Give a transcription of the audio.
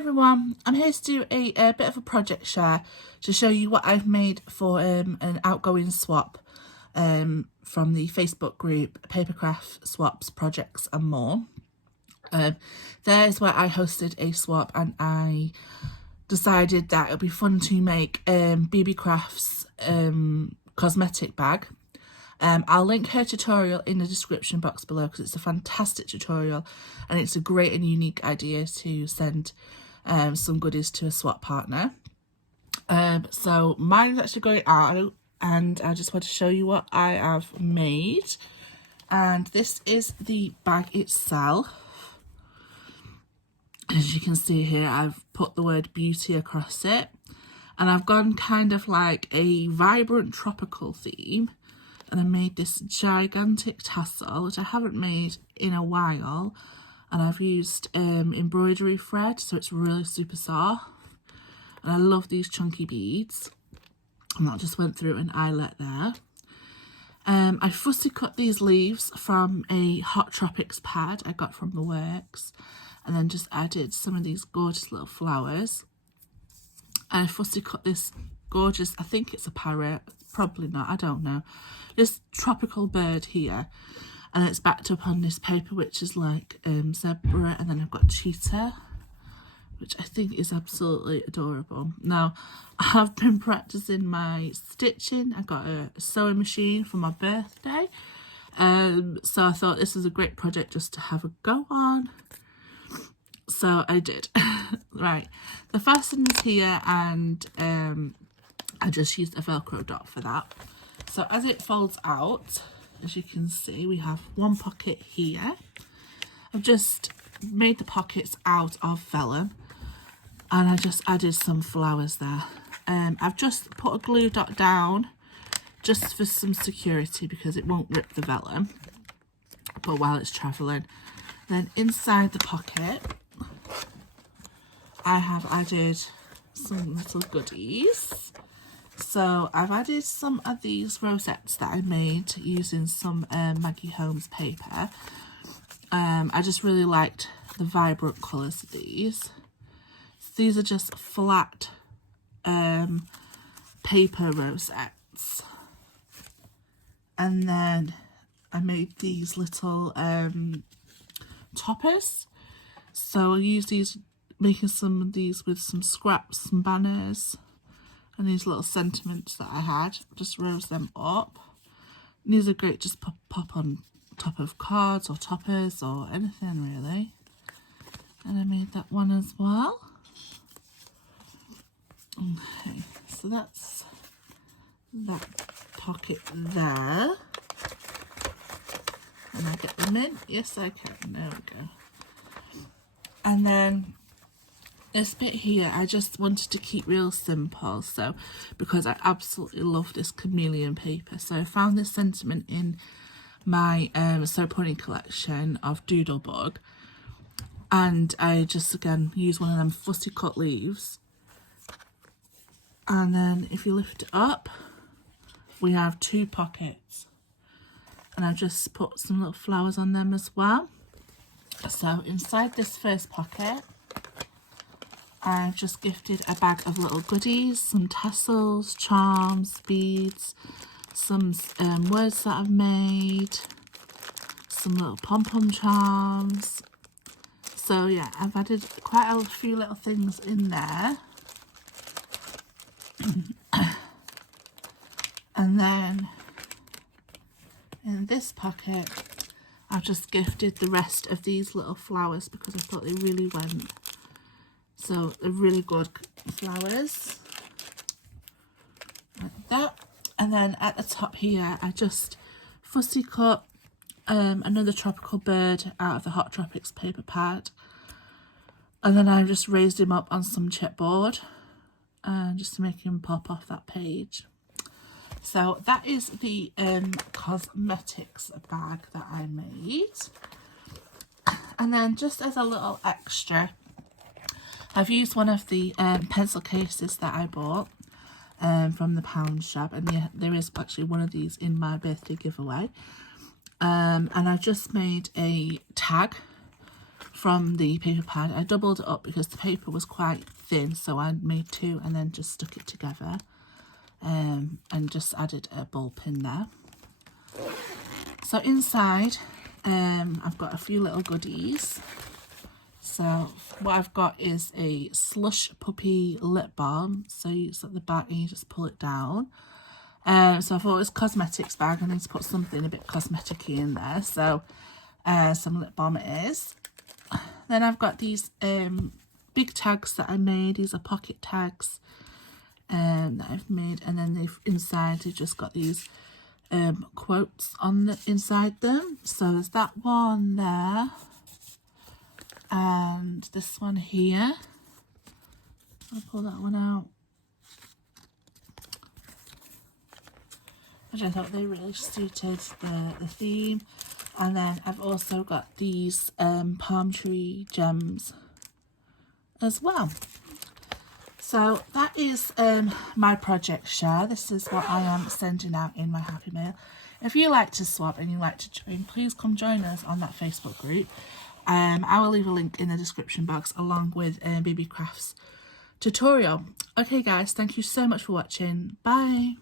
everyone, I'm here to do a bit of a project share to show you what I've made for an outgoing swap from the Facebook group Paper Craft Swaps, Projects and More. There's where I hosted a swap and I decided that it would be fun to make BBz Kraftz cosmetic bag. I'll link her tutorial in the description box below because it's a fantastic tutorial and it's a great and unique idea to send some goodies to a swap partner. So mine is actually going out and I just want to show you what I have made. And this is the bag itself. As you can see here, I've put the word beauty across it and I've gone kind of like a vibrant tropical theme. And I made this gigantic tassel, which I haven't made in a while. And I've used embroidery thread, so it's really super soft. And I love these chunky beads. And that just went through an eyelet there. I fussy cut these leaves from a Hot Tropics pad I got from the works. And then just added some of these gorgeous little flowers. And I fussy cut this gorgeous, I think it's a parrot, probably not, I don't know, this tropical bird here, and it's backed up on this paper which is like zebra, and then I've got cheetah, which I think is absolutely adorable. Now I have been practicing my stitching. I got a sewing machine for my birthday, so I thought this is a great project just to have a go on. So I did. Right, the fastening's here and I just used a Velcro dot for that. So as it folds out, as you can see, we have one pocket here. I've just made the pockets out of vellum and I just added some flowers there. I've just put a glue dot down just for some security because it won't rip the vellum, but while it's travelling. Then inside the pocket, I have added some little goodies. So I've added some of these rosettes that I made using some Maggie Holmes paper. I just really liked the vibrant colours of these. So these are just flat paper rosettes. And then I made these little toppers. So I'll use these, making some of these with some scraps, some banners. And these little sentiments that I had, just rose them up. And these are great, just pop on top of cards or toppers or anything really. And I made that one as well. Okay, so that's that pocket there. And I get them in? Yes, I can. There we go. And then this bit here, I just wanted to keep real simple, so because I absolutely love this chameleon paper. So I found this sentiment in my So Pony collection of Doodlebug, and I just again used one of them fussy cut leaves. And then if you lift it up, we have two pockets, and I've just put some little flowers on them as well. So inside this first pocket, I've just gifted a bag of little goodies, some tassels, charms, beads, some words that I've made, some little pom-pom charms. So yeah, I've added quite a few little things in there. And then in this pocket, I've just gifted the rest of these little flowers because I thought they really went. So they're really good flowers, like that. And then at the top here, I just fussy cut another tropical bird out of the Hot Tropics paper pad. And then I just raised him up on some chipboard just to make him pop off that page. So that is the cosmetics bag that I made. And then just as a little extra, I've used one of the pencil cases that I bought from the pound shop, and there is actually one of these in my birthday giveaway. And I've just made a tag from the paper pad. I doubled it up because the paper was quite thin, so I made 2 and then just stuck it together, and just added a ball pin there. So inside I've got a few little goodies. So what I've got is a Slush Puppy lip balm. So it's at the back and you just pull it down. So I thought it was cosmetics bag. I need to put something a bit cosmetic-y in there. So some lip balm it is. Then I've got these big tags that I made. These are pocket tags that I've made. And then inside they've just got these quotes on the inside them. So there's that one there. And this one here. I'll pull that one out. Which I thought they really suited the theme. And then I've also got these palm tree gems as well. So that is my project share. This is what I am sending out in my Happy Mail. If you like to swap and you like to join, please come join us on that Facebook group. I will leave a link in the description box along with BBz Kraftz tutorial. Okay guys, thank you so much for watching. Bye.